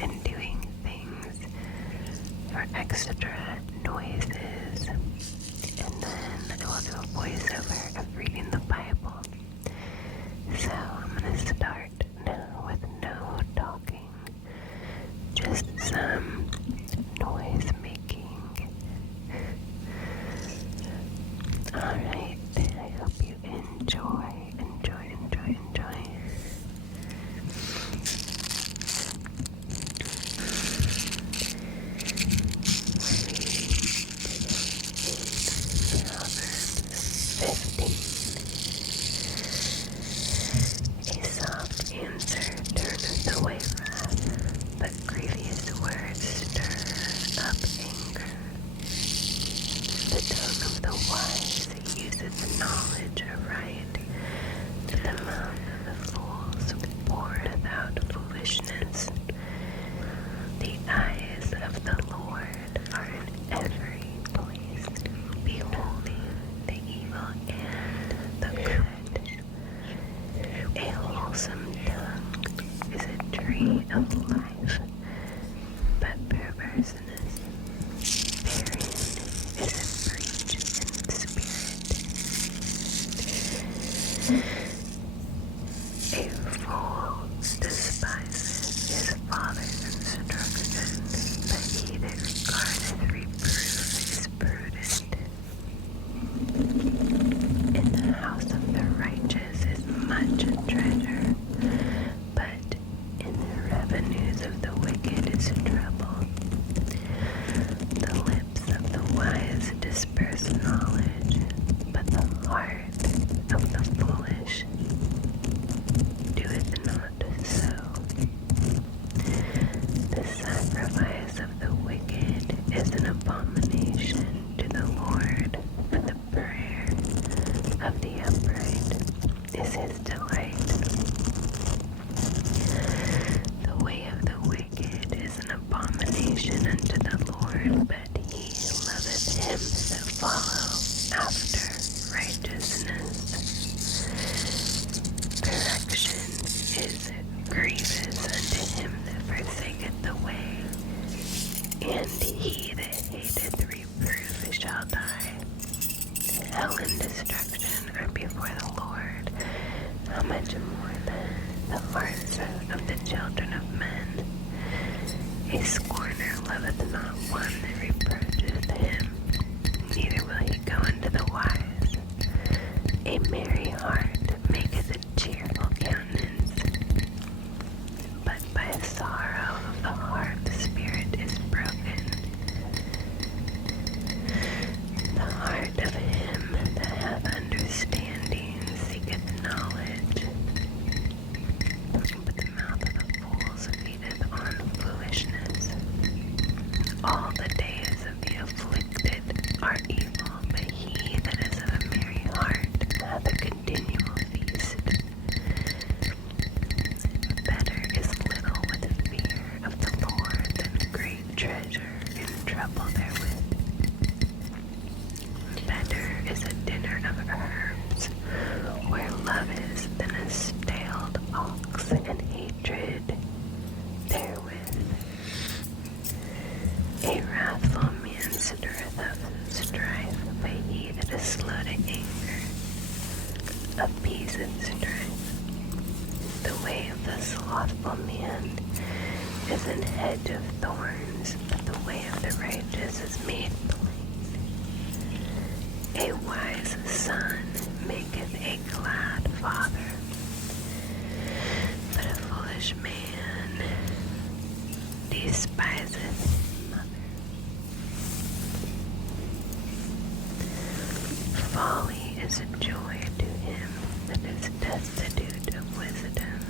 and doing things for extra noises. And then I will do a voiceover of reading the Bible. So I'm going to start now with no talking, just some noise making. Alright, I hope you enjoy. A soft answer turneth away wrath, but grievous words stir up anger. The tongue of the wise useth knowledge aright, but the mouth of the fools poureth out foolishness. The eyes of the Lord are in every place, beholding the evil and the good. A wholesome tongue is a tree of life, but perverseness therein is a breach in spirit. A fool despises his father's instruction, but he that regardeth reproof is prudent. In the house of the righteous is much treasure, but in the revenues of the wicked is trouble. The lips of the wise disperse knowledge, but the heart of the foolish doeth not so. The sacrifice of the wicked is an abomination to the Lord, but the prayer of the upright is his delight. The way of the wicked is an abomination unto the Lord, but he loveth him that follow after righteousness. Correction is grievous unto him that forsaketh the way, and he that hateth reproof shall die. Hell and destruction are before the Lord, how much more than the hearts of the children of men? A scorner loveth not one that reproacheth him, neither will he go unto the wise. A merry heart maketh a cheerful countenance, but by sorrow of the heart the spirit is broken. The heart of him that hath understanding seeketh knowledge, but the mouth of the fools feedeth on foolishness. All the days of the afflicted are evil, but he that is of a merry heart hath a continual feast. Better is little with fear of the Lord than great treasure and trouble therewith. Better is a dinner of herbs, where love is, than a staled ox, and hatred therewith. A wrathful man stirreth up strife, but he that is slow to anger appeaseth strife. The way of the slothful man is an hedge of thorns, but the way of the righteous is made plain. A wise son maketh a glad father, but a foolish man despiseth his mother. Folly is a joy to him that is destitute of wisdom,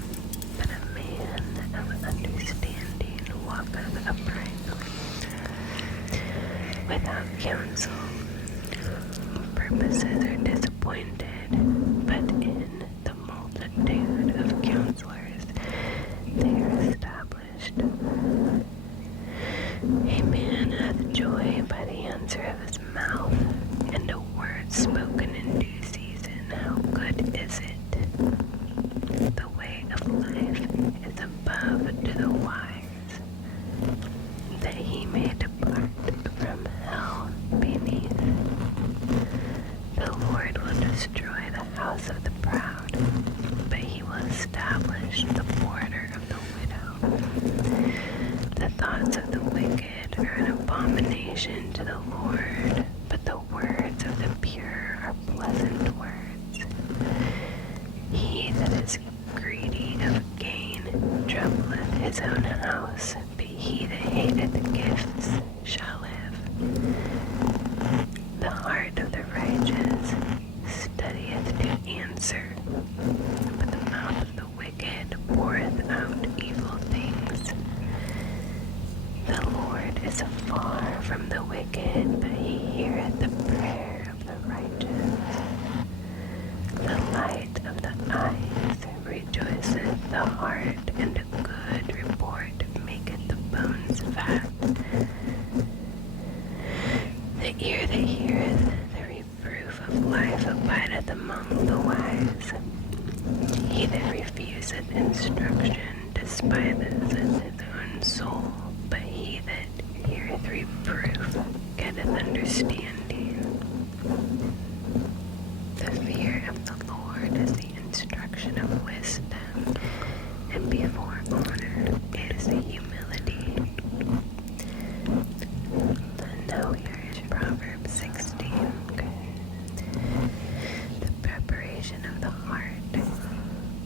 but a man of understanding walketh uprightly. Without counsel, purposes are disappointed, but in the multitude of counselors they are established. A man hath joy by the answer of his mouth, and a word spoken in due season. How good is it? The way of life is above to the wise, thoughts of the wicked are an abomination to the Lord, but the words of the pure are pleasant words. He that is greedy of gain troubleth his own house, but he that hateth gifts shall live. The heart of the righteous studieth to answer, but the mouth of the wicked poureth out evil things. The Lord is far from the wicked, but he heareth the prayer of the righteous. The light of the eyes rejoiceth the heart, and a good report maketh the bones fat. The ear that heareth the reproof of life abideth among the wise. He that refuseth instruction despiseth his own soul, but he that heareth reproof getteth understanding. The fear of the Lord is the instruction of wisdom, and before honor is humility. Now here is Proverbs 16. The preparation of the heart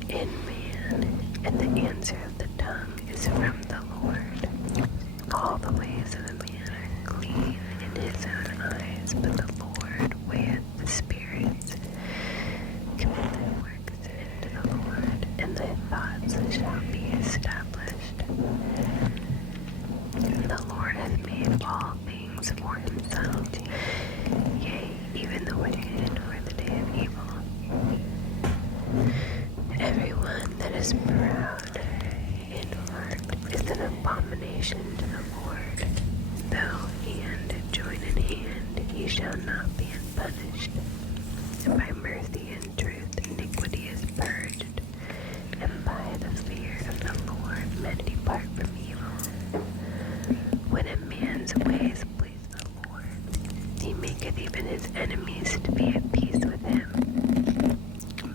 in man, and the answer of the tongue is from the Lord. All the ways of a man are clean in his own eyes, but the Lord weigheth the spirits. Commit thy works into the Lord, and thy thoughts shall be established. The Lord hath made all things for himself, yea, even the wicked for the day of evil. Everyone that is proud in heart is an abomination to the Lord. Though hand join in hand, he shall not be punished. And by mercy and truth iniquity is purged, and by the fear of the Lord men depart from evil. When a man's ways please the Lord, he maketh even his enemies to be at peace with him.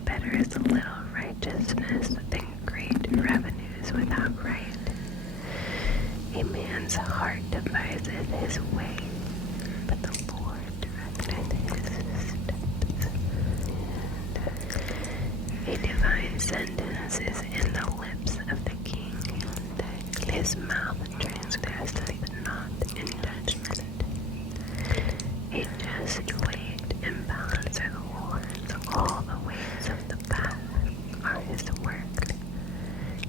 Better is a little righteousness than great revenues without right. A man's heart deviseth his way, but the Lord directeth his steps. A divine sentence is in the lips of the king. His mouth transgresseth not in judgment. A just weight and balance are the Lord's. All the ways of the path are his work.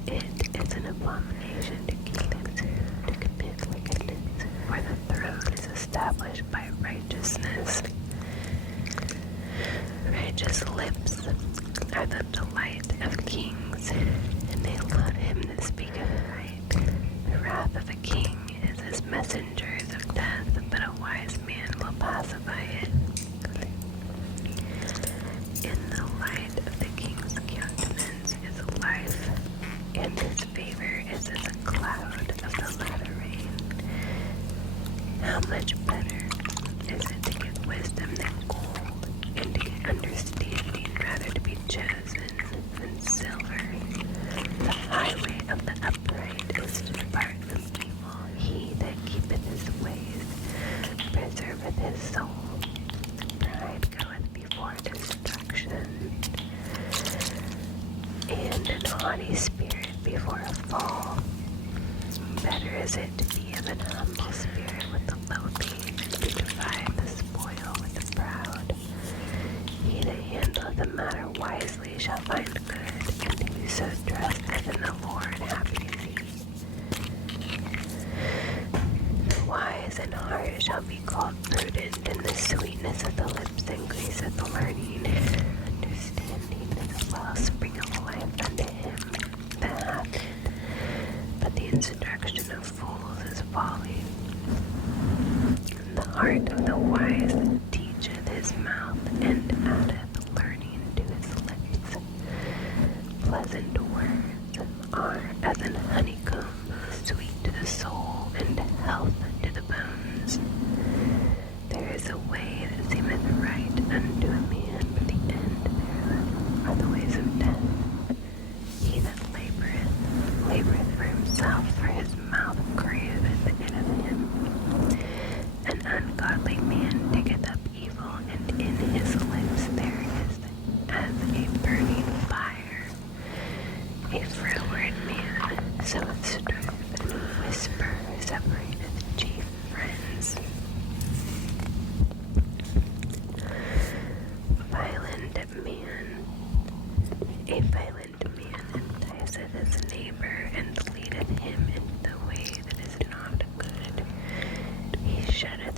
It is an abomination to commit wickedness, for the throne is established by righteousness. Righteous lips are the delight of kings, and they love him that speaketh right. The wrath of a king is as messengers of death, but a wise man will pacify it. In the light of the king's countenance is life, and his favor is as a cloud of the latter rain. How much better is it to get wisdom than gold, and to get understanding rather to be chosen than silver? The highway of the upright is to depart from evil. He that keepeth his ways preserveth his soul. Pride goeth before destruction, and an haughty spirit before a fall. Better is it to be of an humble spirit with the lowly, than to divide the spoil with the proud. He that handleth the matter wisely shall find good, and whoso trusteth in the Lord happy is he. The wise in heart shall be called prudent, and the sweetness of the lips increaseth the learning. Understanding is a wellspring of life unto him that hath it, but the instruction of fools is folly. The heart of the wise teacheth his mouth, and addeth learning to his lips. Pleasant words are as an honeycomb, sweet to the soul, and health to the bones. There is a way that seemeth right unto a man, but the end thereof are the ways of death. He that laboreth for himself, for his mouth craveth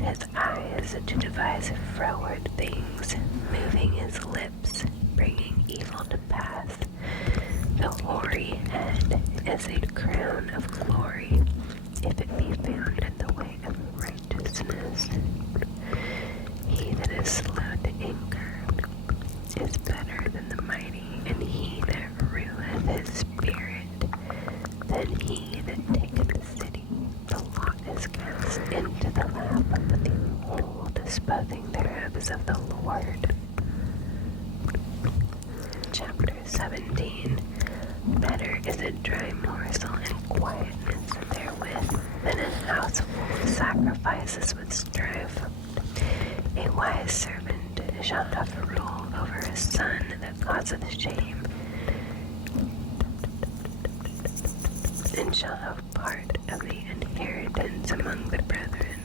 his eyes to devise froward things, moving his lips, bringing evil to pass. The hoary head is a crown of glory, if it be found in the way of righteousness. He that is slow to anger is better than the mighty, and he that ruleth his spirit than he that taketh the city. The lot is cast into the lap, but the whole disposing thereof is of the Lord. Chapter 17. Better is a dry morsel and quietness therewith than a house full of sacrifices with strife. A wise servant shall have rule over a son that causeth shame, and shall have part of the inheritance among the brethren.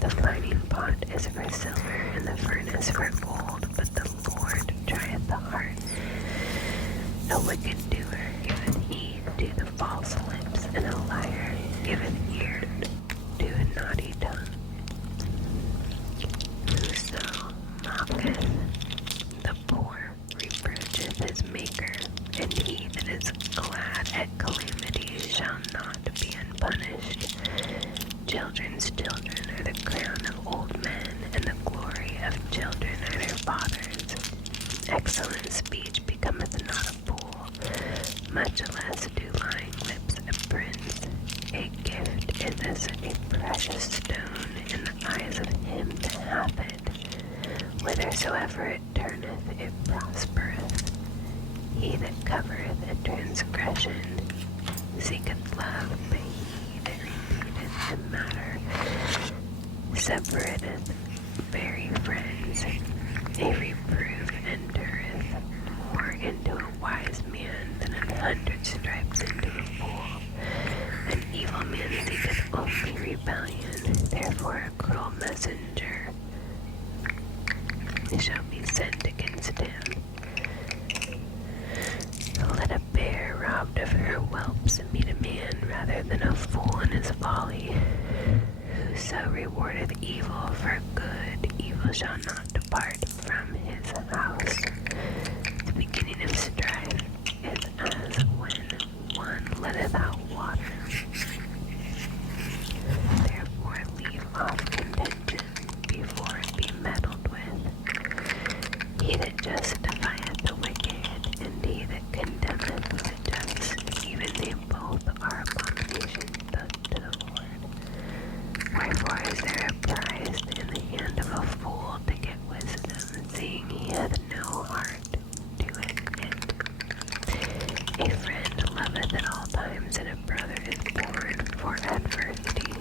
The fining pot is for silver, and the furnace for gold, but the Lord trieth the heart. A wicked doer giveth heed to the false lips, and a liar giveth ear to a naughty tongue. Whoso mocketh the poor reproacheth his maker, and he that is glad at calamity shall not be unpunished. Children's children are the crown of old men, and the glory of children are their fathers. Excellent speech becometh not a fool, much less do lying lips a prince. A gift is a precious stone in the eyes of him that hath it. Whithersoever it turneth, it prospereth. He that covereth a transgression seeketh love, but he that repeateth a matter separateth very friends. A reproof entereth more into a wise man than 100 stripes into a fool. An evil man seeketh only rebellion, therefore a cruel messenger shall be sent against him. Let a bear robbed of her whelps meet a man rather than a fool in his folly. Whoso rewardeth evil for good, evil shall not depart from his house. The beginning of strife is as when one letteth out water. Therefore leave off contention before it be meddled with. He that justifieth the wicked, and he that condemneth the just, even they both are abominations to the Lord. Wherefore is there a prize in the hand of a fool to get wisdom, seeing he hath no heart to it? A friend loveth at all times, and a brother is born for adversity.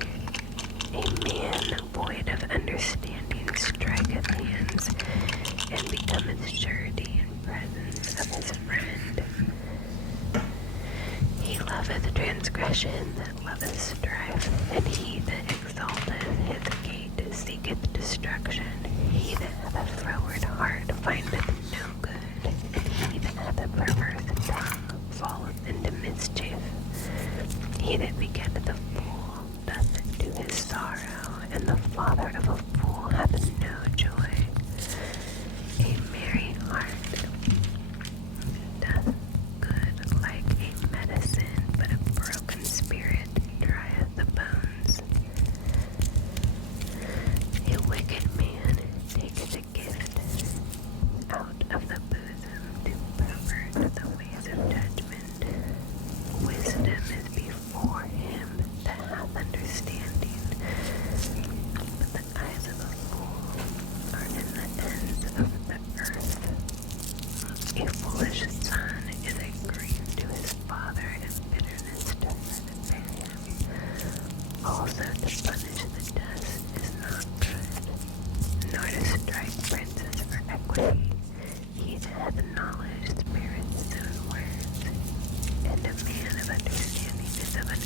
A man void of understanding striketh hands, and becometh surety in presence of his friend. He loveth transgression that loveth strife, and he that exalteth his gate seeketh destruction. He that hath a froward heart findeth no good, and he that hath a perverse tongue falleth into mischief. He that begetteth a fool doth it to his sorrow, and the father of a fool hath no joy. A merry heart doth good like a medicine, but a broken spirit drieth the bones. A wicked man taketh a gift out of the bosom to pervert the ways of judgment. Wisdom is before him that hath understanding, but the eyes of a fool are in the ends of the earth. A foolish son is a grief to his father, and bitterness to her that bear him. Also to punish the just is not good, nor to strike princes for equity. He that hath knowledge spareth his own words, and a man of understanding is of an